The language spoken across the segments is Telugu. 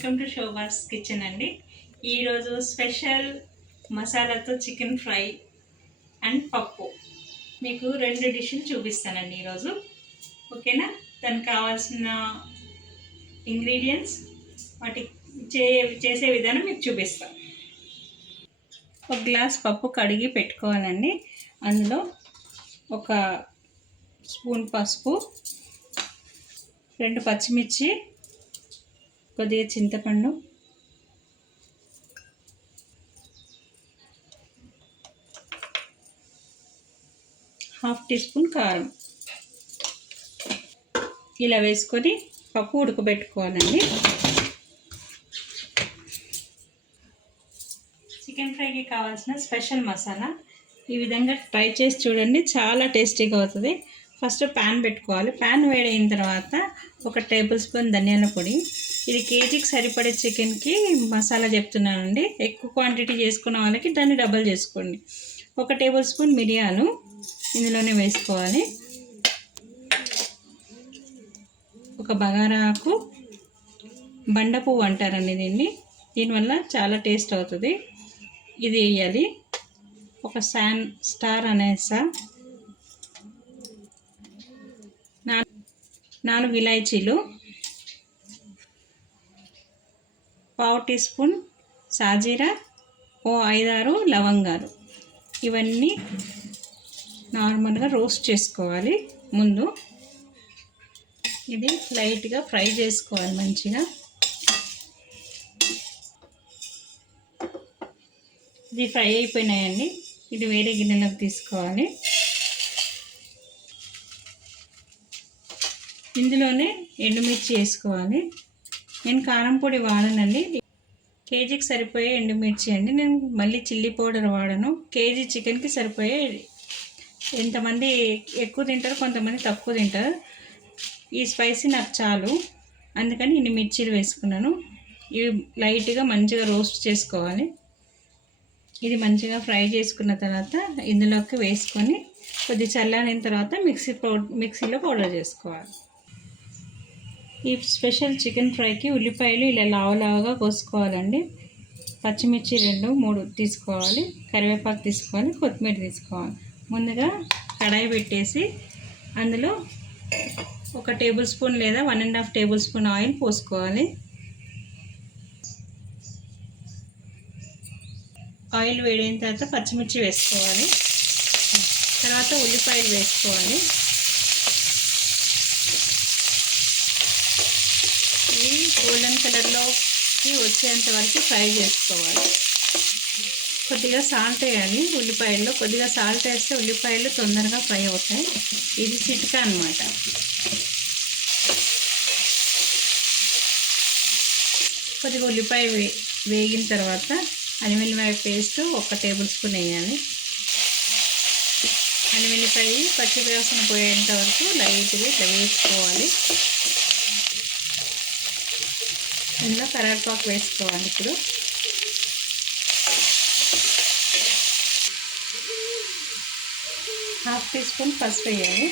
వెల్కమ్ టు శోభాస్ కిచెన్ అండి. ఈరోజు స్పెషల్ మసాలాతో చికెన్ ఫ్రై అండ్ పప్పు మీకు రెండు డిష్లు చూపిస్తానండి ఈరోజు. ఓకేనా? దానికి కావాల్సిన ఇంగ్రీడియంట్స్ వాటి చేసే విధానం మీకు చూపిస్తాను. ఒక గ్లాస్ పప్పు కడిగి పెట్టుకోవాలండి. అందులో ఒక స్పూన్ పసుపు, 2 పచ్చిమిర్చి, కొద్దిగా చింతపండు, హాఫ్ టీ స్పూన్ కారం ఇలా వేసుకొని పప్పు ఉడకబెట్టుకోవాలండి. చికెన్ ఫ్రైకి కావాల్సిన స్పెషల్ మసాలా ఈ విధంగా ట్రై చేసి చూడండి, చాలా టేస్టీగా అవుతుంది. ఫస్ట్ ప్యాన్ పెట్టుకోవాలి. ప్యాన్ వేడైన తర్వాత 1 టేబుల్ స్పూన్ ధనియాల పొడి, ఇది కేజీకి సరిపడే చికెన్కి మసాలా చెప్తున్నానండి. ఎక్కువ క్వాంటిటీ చేసుకున్న వాళ్ళకి దాన్ని డబల్ చేసుకోండి. 1 టేబుల్ స్పూన్ మిరియాలు ఇందులోనే వేసుకోవాలి. ఒక బగారా ఆకు, బండ పువ్వు అంటారండి దీనివల్ల చాలా టేస్ట్ అవుతుంది, ఇది వేయాలి. ఒక స్టార్ అనేసా, 4 ఇలాచీలు, పావు టీ స్పూన్ సాజీరా, 5-6 లవంగాలు. ఇవన్నీ నార్మల్గా రోస్ట్ చేసుకోవాలి. ముందు ఇది లైట్గా ఫ్రై చేసుకోవాలి మంచిగా. ఇది ఫ్రై అయిపోయినాయండి. ఇది వేరే గిన్నెలోకి తీసుకోవాలి. ఇందులోనే ఎండుమిర్చి వేసుకోవాలి. నేను కారం పొడి వాడనండి, కేజీకి సరిపోయే ఎండుమిర్చి అండి. నేను మళ్ళీ చిల్లీ పౌడర్ వాడను. కేజీ చికెన్కి సరిపోయే, ఎంతమంది ఎక్కువ తింటారు కొంతమంది తక్కువ తింటారు. ఈ స్పైసీ నాకు చాలు, అందుకని ఇన్ని మిర్చీలు వేసుకున్నాను. ఇవి లైట్గా మంచిగా రోస్ట్ చేసుకోవాలి. ఇది మంచిగా ఫ్రై చేసుకున్న తర్వాత ఇందులోకి వేసుకొని కొద్ది చల్లారిన తర్వాత మిక్సీలో పౌడర్ చేసుకోవాలి. ఈ స్పెషల్ చికెన్ ఫ్రైకి ఉల్లిపాయలు ఇలా లావులావుగా కోసుకోవాలండి. పచ్చిమిర్చి 2-3 తీసుకోవాలి. కరివేపాకు తీసుకోవాలి. కొత్తిమీర తీసుకోవాలి. ముందుగా కడాయి పెట్టేసి అందులో 1 టేబుల్ స్పూన్ లేదా 1.5 టేబుల్ స్పూన్ ఆయిల్ పోసుకోవాలి. ఆయిల్ వేడైన తర్వాత పచ్చిమిర్చి వేసుకోవాలి. తర్వాత ఉల్లిపాయలు వేసుకోవాలి. ఇవి గోల్డెన్ కలర్లోకి వచ్చేంత వరకు ఫ్రై చేసుకోవాలి. కొద్దిగా సాల్ట్ వేయాలి. ఉల్లిపాయల్లో కొద్దిగా సాల్ట్ వేస్తే ఉల్లిపాయలు తొందరగా ఫ్రై అవుతాయి. ఇది చిట్కా అన్నమాట. కొద్దిగా ఉల్లిపాయ వేగిన తర్వాత అల్లం వెల్లిపాయ పేస్ట్ 1 టేబుల్ స్పూన్ వేయాలి. అల్లం వెల్లిపాయ పచ్చి వాసన పోయేంత వరకు లైట్గా ఇట్లా వేసుకోవాలి. ఇందులో కరివేపాకు వేసుకోవాలి. ఇప్పుడు హాఫ్ టీ స్పూన్ పసుపు వేయాలి.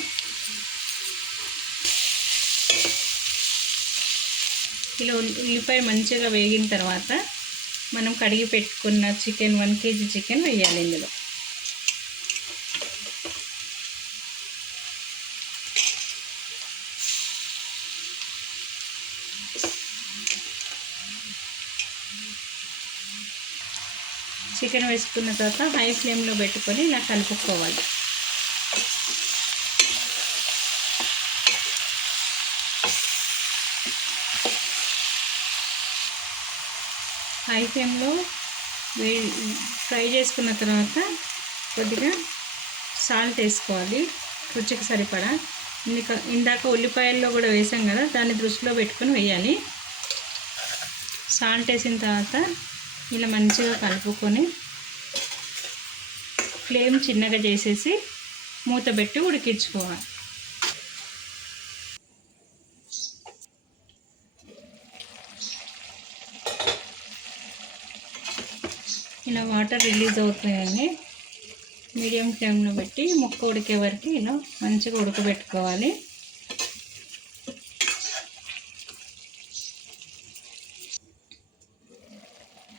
ఇలా ఉల్లిపాయ మంచిగా వేగిన తర్వాత మనం కడిగి పెట్టుకున్న చికెన్ 1 కేజీ చికెన్ వేయాలి. ఇందులో చికెన్ వేసుకున్న తర్వాత హై ఫ్లేమ్లో పెట్టుకొని ఇలా కలుపుకోవాలి. హై ఫ్లేమ్లో ఫ్రై చేసుకున్న తర్వాత కొద్దిగా సాల్ట్ వేసుకోవాలి రుచికి సరిపడా. ఇందాక ఉల్లిపాయల్లో కూడా వేసాం కదా, దాన్ని దృష్టిలో పెట్టుకొని వేయాలి. సాల్ట్ వేసిన తర్వాత ఇలా మంచిగా కలుపుకొని ఫ్లేమ్ చిన్నగా చేసేసి మూత పెట్టి ఉడికించుకోవాలి. ఇలా వాటర్ రిలీజ్ అవుతాయండి. మీడియం ఫ్లేమ్లో పెట్టి ముక్క ఉడికే వరకు ఇలా మంచిగా ఉడకబెట్టుకోవాలి.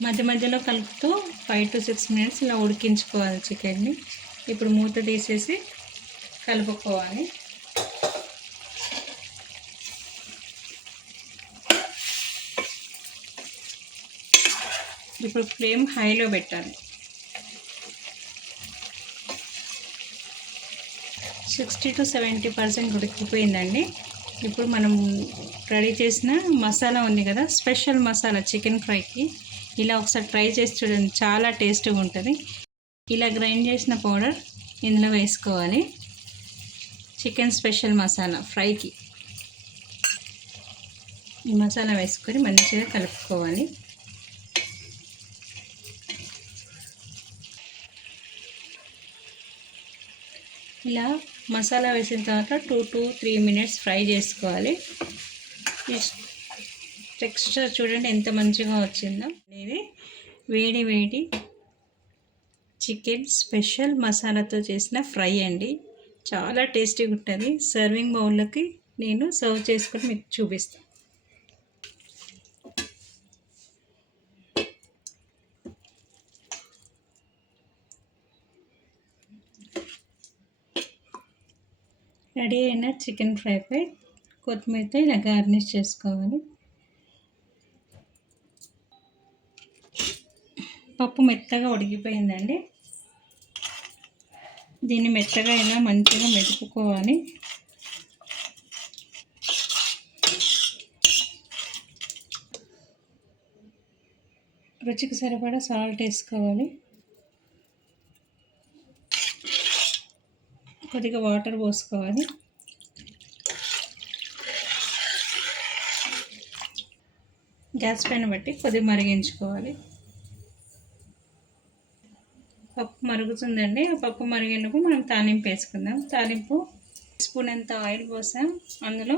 మధ్య మధ్యలో కలుపుతూ 5 to 6 మినిట్స్ ఇలా ఉడికించుకోవాలి చికెన్ని. ఇప్పుడు మూత తీసేసి కలుపుకోవాలి. ఇప్పుడు ఫ్లేమ్ హైలో పెట్టాలి. 60 to 70% ఉడికిపోయిందండి. ఇప్పుడు మనం రెడీ చేసిన మసాలా ఉంది కదా, స్పెషల్ మసాలా చికెన్ ఫ్రైకి, ఇలా ఒకసారి ట్రై చేసి చూడండి, చాలా టేస్టీగా ఉంటుంది. ఇలా గ్రైండ్ చేసిన పౌడర్ ఇందులో వేసుకోవాలి. చికెన్ స్పెషల్ మసాలా ఫ్రైకి ఈ మసాలా వేసుకొని మంచిగా కలుపుకోవాలి. ఇలా మసాలా వేసిన తర్వాత 2 to 3 మినిట్స్ ఫ్రై చేసుకోవాలి. టెక్స్చర్ చూడండి ఎంత మంచిగా వచ్చిందో. ఇది వేడి వేడి చికెన్ స్పెషల్ మసాలాతో చేసిన ఫ్రై అండి, చాలా టేస్టీగా ఉంటుంది. సర్వింగ్ బౌల్లోకి నేను సర్వ్ చేసుకొని మీకు చూపిస్తాను. రెడీ అయిన చికెన్ ఫ్రైపై కొత్తిమీరతో ఇలా గార్నిష్ చేసుకోవాలి. పప్పు మెత్తగా ఉడికిపోయిందండి. దీన్ని మెత్తగా ఇలా మంచిగా మెదుపుకోవాలి. రుచికి సరిపడా సాల్ట్ వేసుకోవాలి. కొద్దిగా వాటర్ పోసుకోవాలి. గ్యాస్ పైన బట్టి కొద్దిగా మరిగించుకోవాలి. పప్పు మరుగుతుందండి. ఆ పప్పు మరిగినప్పుడు మనం తాలింపు వేసుకుందాం. తాలింపు స్పూన్ అంత ఆయిల్ పోసాం. అందులో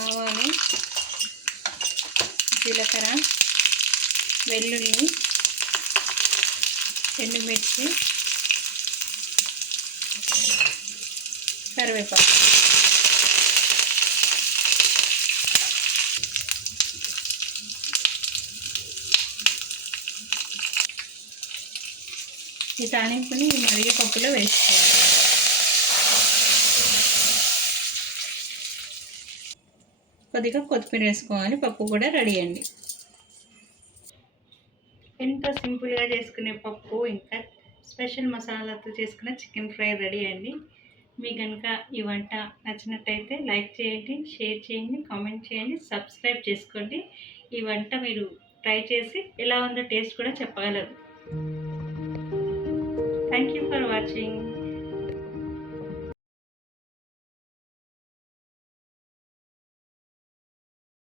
ఆవాలు, జీలకర్ర, వెల్లుల్లి, ఎండుమిర్చి, కరివేపాకు. ఈ తాలింపుని మరిగే పప్పులో వేసుకోవాలి. కొద్దిగా కొత్తిమీర వేసుకోవాలి. పప్పు కూడా రెడీ అండి. ఎంతో సింపుల్గా చేసుకునే పప్పు ఇంకా స్పెషల్ మసాలాతో చేసుకునే చికెన్ ఫ్రై రెడీ అండి. మీకు కనుక ఈ వంట నచ్చినట్టయితే లైక్ చేయండి, షేర్ చేయండి, కామెంట్ చేయండి, సబ్స్క్రైబ్ చేసుకోండి. ఈ వంట మీరు ట్రై చేసి ఎలా ఉందో టేస్ట్ కూడా చెప్పగలరు. Thank you for watching.